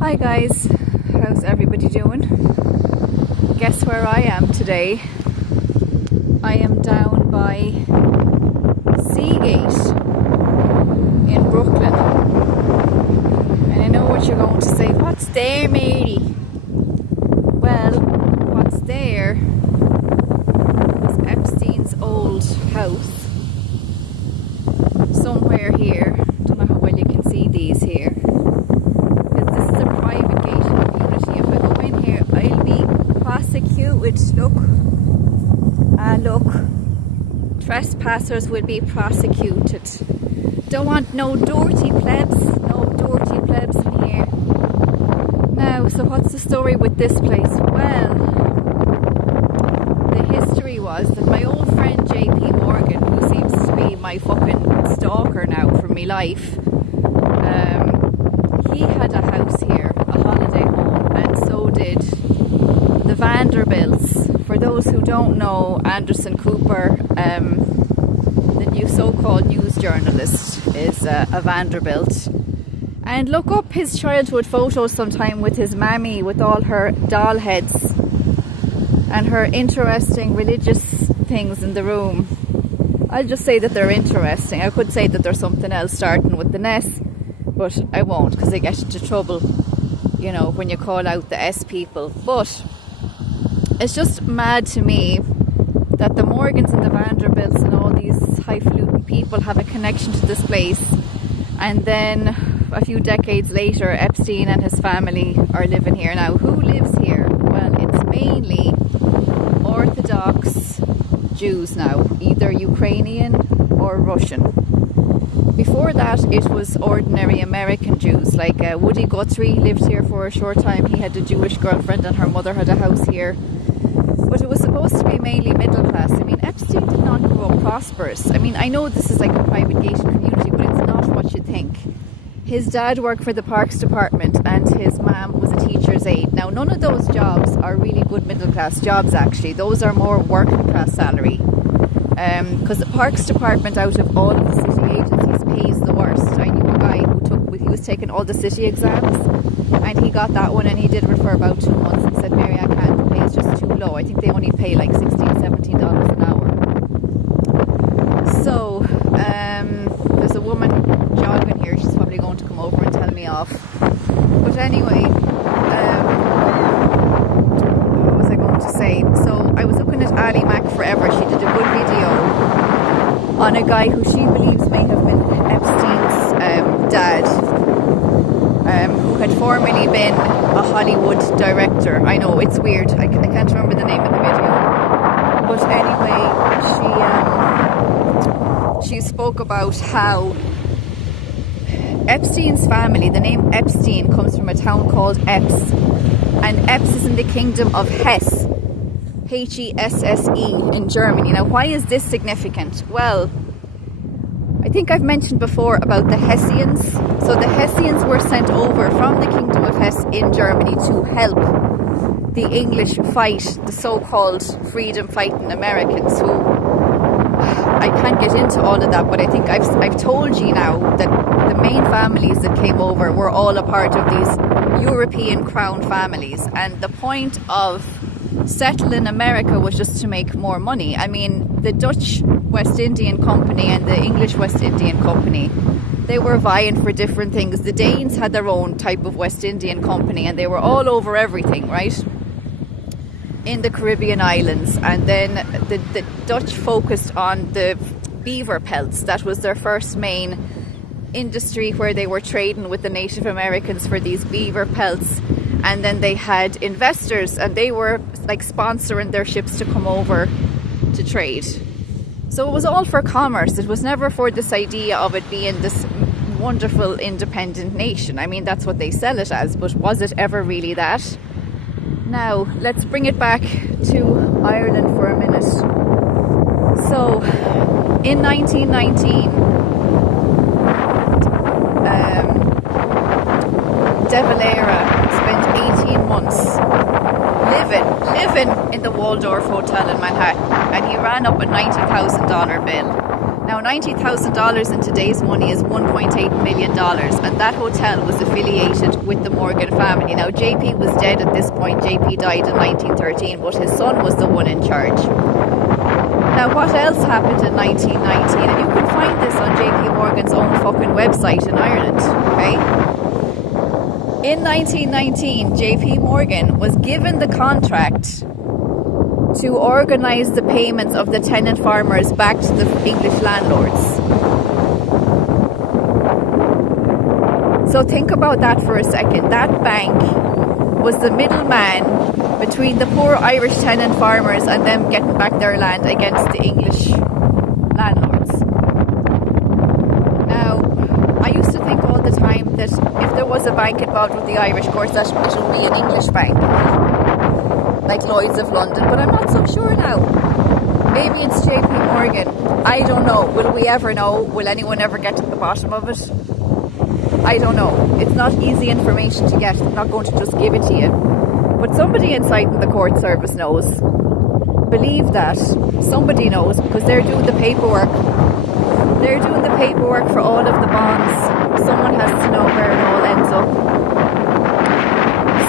Hi guys, how's everybody doing? Guess where I am today? I am down by Seagate in Brooklyn. And I know what you're going to say, what's there, matey? Well, what's there is Epstein's old house. Somewhere here, don't know how well you can see these here. This is a private gated community. If I go in here, I'll be prosecuted. Look, trespassers will be prosecuted. Don't want no dirty plebs in here. Now, so what's the story with this place? Well, the history was that my old friend JP Morgan, who seems to be my fucking stalker now for me life, he had a house here, a holiday home, and so did the Vanderbilts. For those who don't know, Anderson Cooper, the new so-called news journalist, is a Vanderbilt. And look up his childhood photos sometime with his mammy, with all her doll heads and her interesting religious things in the room. I'll just say that they're interesting. I could say that there's something else starting with the Ness, but I won't, because they get into trouble, you know, when you call out the S people. But it's just mad to me that the Morgans and the Vanderbilts and all these highfalutin people have a connection to this place, and then a few decades later Epstein and his family are living here. Now, who lives here? Well, it's mainly Orthodox Jews now, either Ukrainian or Russian. Before that, it was ordinary American Jews, like Woody Guthrie lived here for a short time. He had a Jewish girlfriend and her mother had a house here. But it was supposed to be mainly middle class. I mean, Epstein did not grow up prosperous. I mean, I know this is like a private gated community, but it's not what you think. His dad worked for the Parks Department and his mom was a teacher's aide. Now, none of those jobs are really good middle class jobs, actually. Those are more working class salary. Because the Parks Department, out of all of the city agencies, pays the worst. I knew a guy he was taking all the city exams, and he got that one, and he did it for about 2 months and said, Mary, I can't, the pay is just too low. I think they only pay like $16, $17 an hour. So, there's a woman jogging here. She's probably going to come over and tell me off. But anyway, what was I going to say? So I was looking at Ali Mac Forever. She did a good video on a guy who she believes may have been Epstein's dad, who had formerly been a Hollywood director. I know, it's weird. I can't remember the name of the video. But anyway, she spoke about how Epstein's family, the name Epstein comes from a town called Epps, and Epps is in the kingdom of Hesse, Hesse in Germany. Now, why is this significant? Well, I think I've mentioned before about the Hessians. So the Hessians were sent over from the kingdom of Hesse in Germany to help the English fight the so-called freedom fighting Americans, who I can't get into all of that, but I think I've told you now that the main families that came over were all a part of these European crown families, and the point of settling America was just to make more money. I mean, the Dutch West Indian Company and the English West Indian Company, they were vying for different things. The Danes had their own type of West Indian Company, and they were all over everything, right, in the Caribbean islands. And then the Dutch focused on the beaver pelts. That was their first main industry, where they were trading with the Native Americans for these beaver pelts. And then they had investors, and they were like sponsoring their ships to come over to trade. So it was all for commerce. It was never for this idea of it being this wonderful independent nation. I mean, that's what they sell it as, but was it ever really that? Now, let's bring it back to Ireland for a minute. So, in 1919, De Valera spent 18 months living in the Waldorf Hotel in Manhattan, and he ran up a $90,000 bill. Now, $90,000 in today's money is $1.8 million, and that hotel was affiliated with the Morgan family. Now, JP was dead at this point. JP died in 1913, but his son was the one in charge. Now, what else happened in 1919? And you can find this on JP Morgan's own fucking website in Ireland, okay? In 1919, JP Morgan was given the contract to organise the payments of the tenant farmers back to the English landlords. So think about that for a second. That bank was the middleman between the poor Irish tenant farmers and them getting back their land against the English landlords. Now, I used to think all the time that if there was a bank involved with the Irish, of course, that it would be an English bank, like Lloyd's of London, but I'm not so sure now. Maybe it's JP Morgan. I don't know. Will we ever know? Will anyone ever get to the bottom of it? I don't know. It's not easy information to get. I'm not going to just give it to you. But somebody inside the court service knows. Believe that. Somebody knows, because they're doing the paperwork. They're doing the paperwork for all of the bonds. Someone has to know where it all ends up.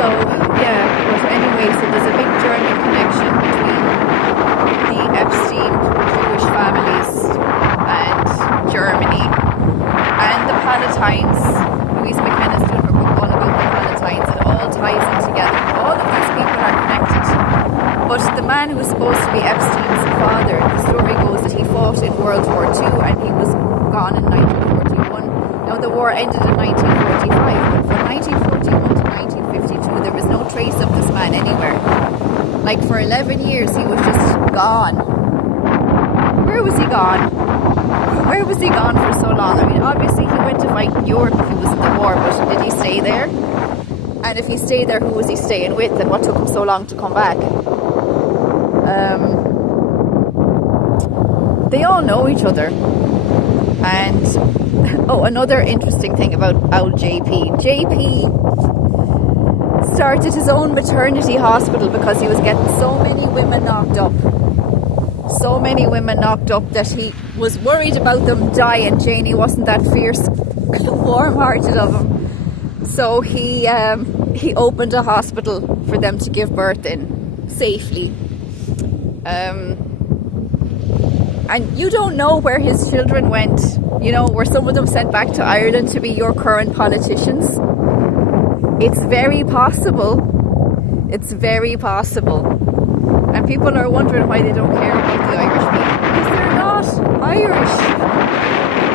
So, yeah, but anyway, so there's a big German connection between the Epstein Jewish families and Germany and the Palatines. Louise McKenna's doing her book all about the Palatines. It all ties in together. All of these people are connected. But the man who was supposed to be Epstein's father, the story goes that he fought in World War II and he was gone in 1941. Now, the war ended in 1945, but from 1941 to 1952, there was no trace of this man anywhere. Like, for 11 years, he was just gone. Where was he gone? Where was he gone for so long? I mean, obviously, he went to fight in Europe if he was in the war, but did he stay there? And if he stayed there, who was he staying with, and what took him so long to come back? They all know each other. And another interesting thing about old JP. JP started his own maternity hospital because he was getting so many women knocked up. So many women knocked up that he was worried about them dying. Janie wasn't that fierce, warm-hearted of him. So he opened a hospital for them to give birth in safely. And you don't know where his children went. You know, were some of them sent back to Ireland to be your current politicians? It's very possible. It's very possible. And people are wondering why they don't care about the Irish people. Because they're not Irish.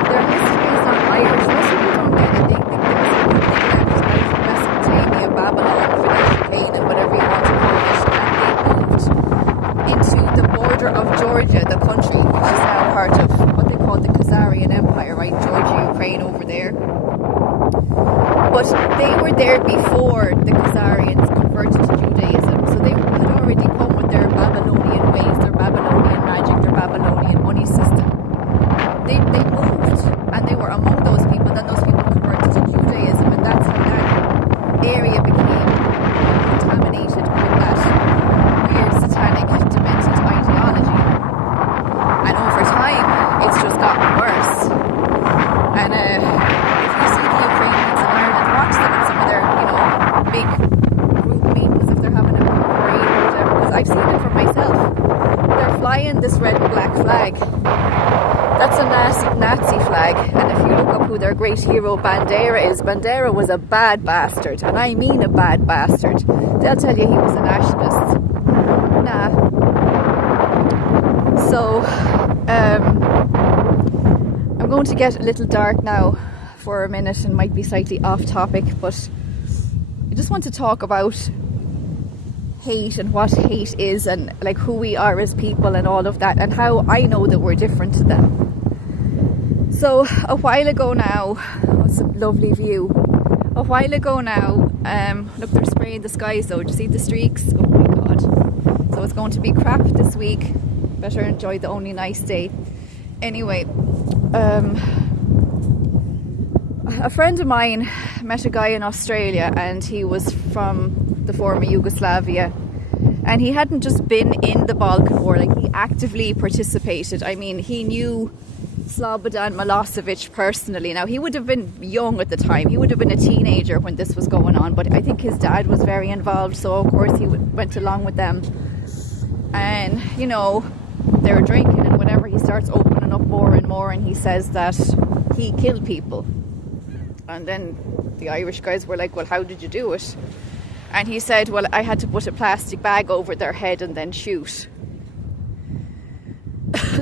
Their history is not Irish. Most people don't get it. They think there was a group that left out from Mesopotamia, Babylon, Phoenicia, Canaan, whatever you want to call it. And they moved into the border of Georgia, the country, which is now part of what they call the Khazarian Empire, right? Georgia, Ukraine over there. But they were there before the Khazarians converted to Judaism. So they had already come with their Babylonian ways, their Babylonian magic, their Babylonian money system. They moved, and they were among those people. Then those people converted to Judaism, and that's how that area became contaminated with that weird satanic demented ideology. And over time, it's just gotten worse. And if you see the Ukrainians in Ireland, watch them in some of their, big group meetings if they're having a parade or whatever, because I've seen it for myself. They're flying this red and black flag. That's a Nazi flag. And if you look up who their great hero Bandera is, Bandera was a bad bastard. And I mean a bad bastard. They'll tell you he was a nationalist. Nah. So, I'm going to get a little dark now for a minute and might be slightly off topic, but I just want to talk about hate and what hate is and like who we are as people and all of that and how I know that we're different to them. So a while ago now, it's a lovely view. A while ago now, look, they're spraying the skies though. Do you see the streaks? Oh my god. So it's going to be crap this week. Better enjoy the only nice day. Anyway, a friend of mine met a guy in Australia, and he was from the former Yugoslavia, and he hadn't just been in the Balkan War, like he actively participated. I mean, he knew Slobodan Milosevic personally. Now, he would have been young at the time. He would have been a teenager when this was going on, but I think his dad was very involved, so of course he went along with them. And, you know, they were drinking and whatever. He starts opening up more and more, and he says that he killed people. And then the Irish guys were like, well, how did you do it? And he said, well, I had to put a plastic bag over their head and then shoot.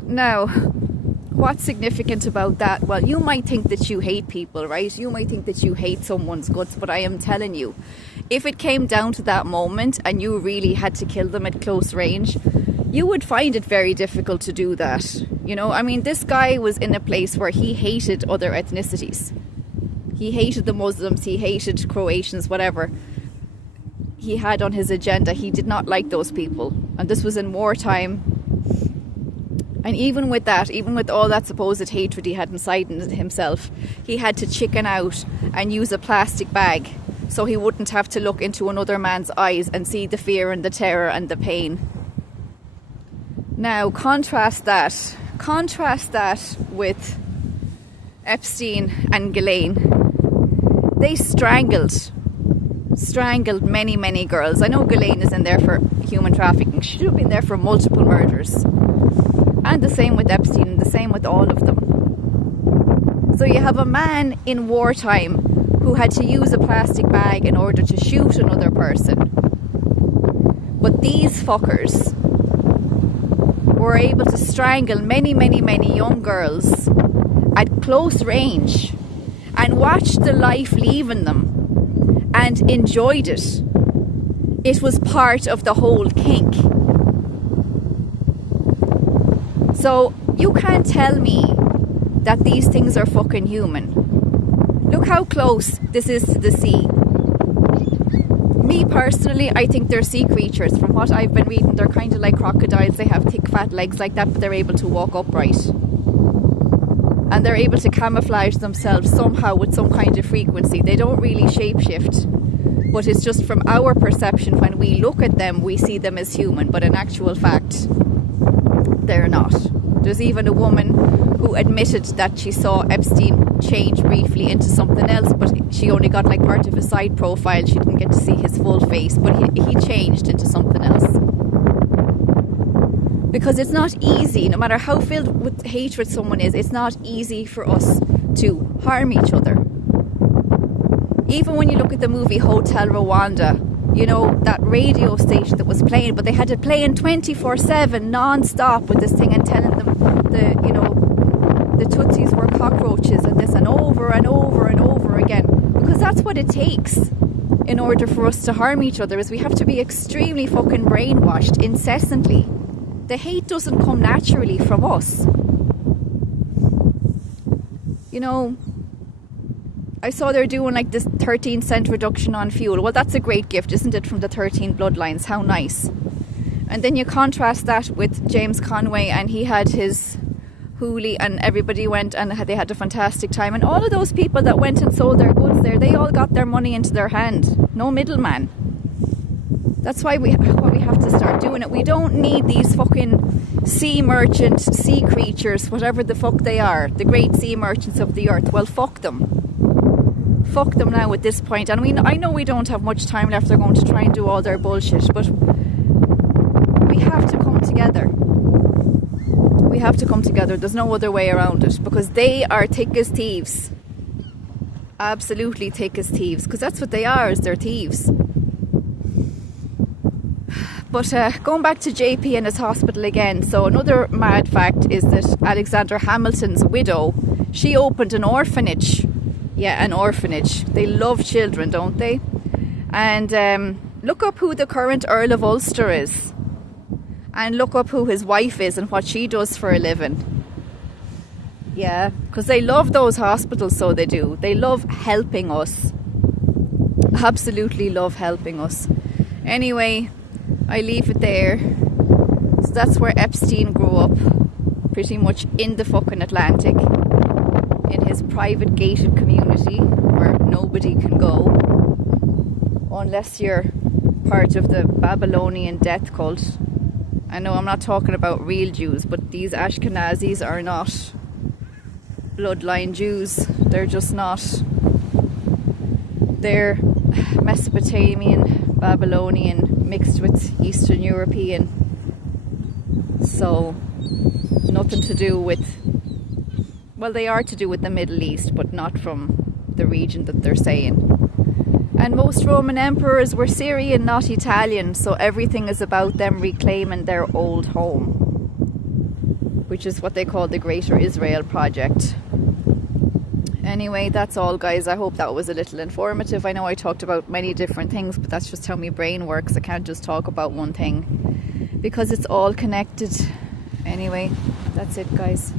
Now, what's significant about that? Well, you might think that you hate people, right? You might think that you hate someone's guts, but I am telling you, if it came down to that moment and you really had to kill them at close range, you would find it very difficult to do that. You know, I mean, this guy was in a place where he hated other ethnicities. He hated the Muslims, he hated Croatians, whatever he had on his agenda. He did not like those people. And this was in wartime. And even with that, even with all that supposed hatred he had inside himself, he had to chicken out and use a plastic bag so he wouldn't have to look into another man's eyes and see the fear and the terror and the pain. Now, contrast that with Epstein and Ghislaine. They strangled many, many girls. I know Ghislaine is in there for human trafficking. She should have been there for multiple murders. And the same with Epstein, and the same with all of them. So you have a man in wartime who had to use a plastic bag in order to shoot another person. But these fuckers were able to strangle many, many, many young girls at close range and watched the life leaving them and enjoyed it. It was part of the whole kink. So you can't tell me that these things are fucking human. Look how close this is to the sea. Me personally, I think they're sea creatures. From what I've been reading, they're kind of like crocodiles. They have thick fat legs like that, but they're able to walk upright. And they're able to camouflage themselves somehow with some kind of frequency. They don't really shapeshift. But it's just from our perception, when we look at them, we see them as human. But in actual fact, they're not. There's even a woman who admitted that she saw Epstein change briefly into something else, but she only got like part of his side profile. She didn't get to see his full face, but he changed into something else. Because it's not easy, no matter how filled with hatred someone is, it's not easy for us to harm each other. Even when you look at the movie Hotel Rwanda, you know, that radio station that was playing, but they had it playing 24/7 non-stop with this thing and telling them the Tutsis were cockroaches and this, and over and over and over again. Because that's what it takes in order for us to harm each other, is we have to be extremely fucking brainwashed incessantly. The hate doesn't come naturally from us. You know, I saw they're doing like this 13-cent reduction on fuel. Well, that's a great gift, isn't it, from the 13 bloodlines? How nice. And then you contrast that with James Conway, and he had his hoolie, and everybody went and they had a fantastic time. And all of those people that went and sold their goods there, they all got their money into their hand. No middleman. That's why we have to start doing it. We don't need these fucking sea merchant, sea creatures, whatever the fuck they are, the great sea merchants of the earth. Well, fuck them. Fuck them now at this point. And I know we don't have much time left. They're going to try and do all their bullshit, but we have to come together. We have to come together. There's no other way around it, because they are thick as thieves. Absolutely thick as thieves, because that's what they are, is they're thieves. But going back to JP and his hospital again, so another mad fact is that Alexander Hamilton's widow, she opened an orphanage. Yeah, an orphanage. They love children, don't they? And look up who the current Earl of Ulster is. And look up who his wife is and what she does for a living. Yeah, because they love those hospitals, so they do. They love helping us. Absolutely love helping us. Anyway, I leave it there. So that's where Epstein grew up. Pretty much in the fucking Atlantic. In his private gated community where nobody can go. Unless you're part of the Babylonian death cult. I know I'm not talking about real Jews, but these Ashkenazis are not bloodline Jews. They're just not. They're Mesopotamian, Babylonian, mixed with Eastern European. So nothing to do with, well, they are to do with the Middle East, but not from the region that they're saying. And most Roman emperors were Syrian, not Italian, so everything is about them reclaiming their old home, which is what they call the Greater Israel Project. Anyway, that's all, guys. I hope that was a little informative. I know I talked about many different things, but that's just how my brain works. I can't just talk about one thing because it's all connected. Anyway, that's it, guys.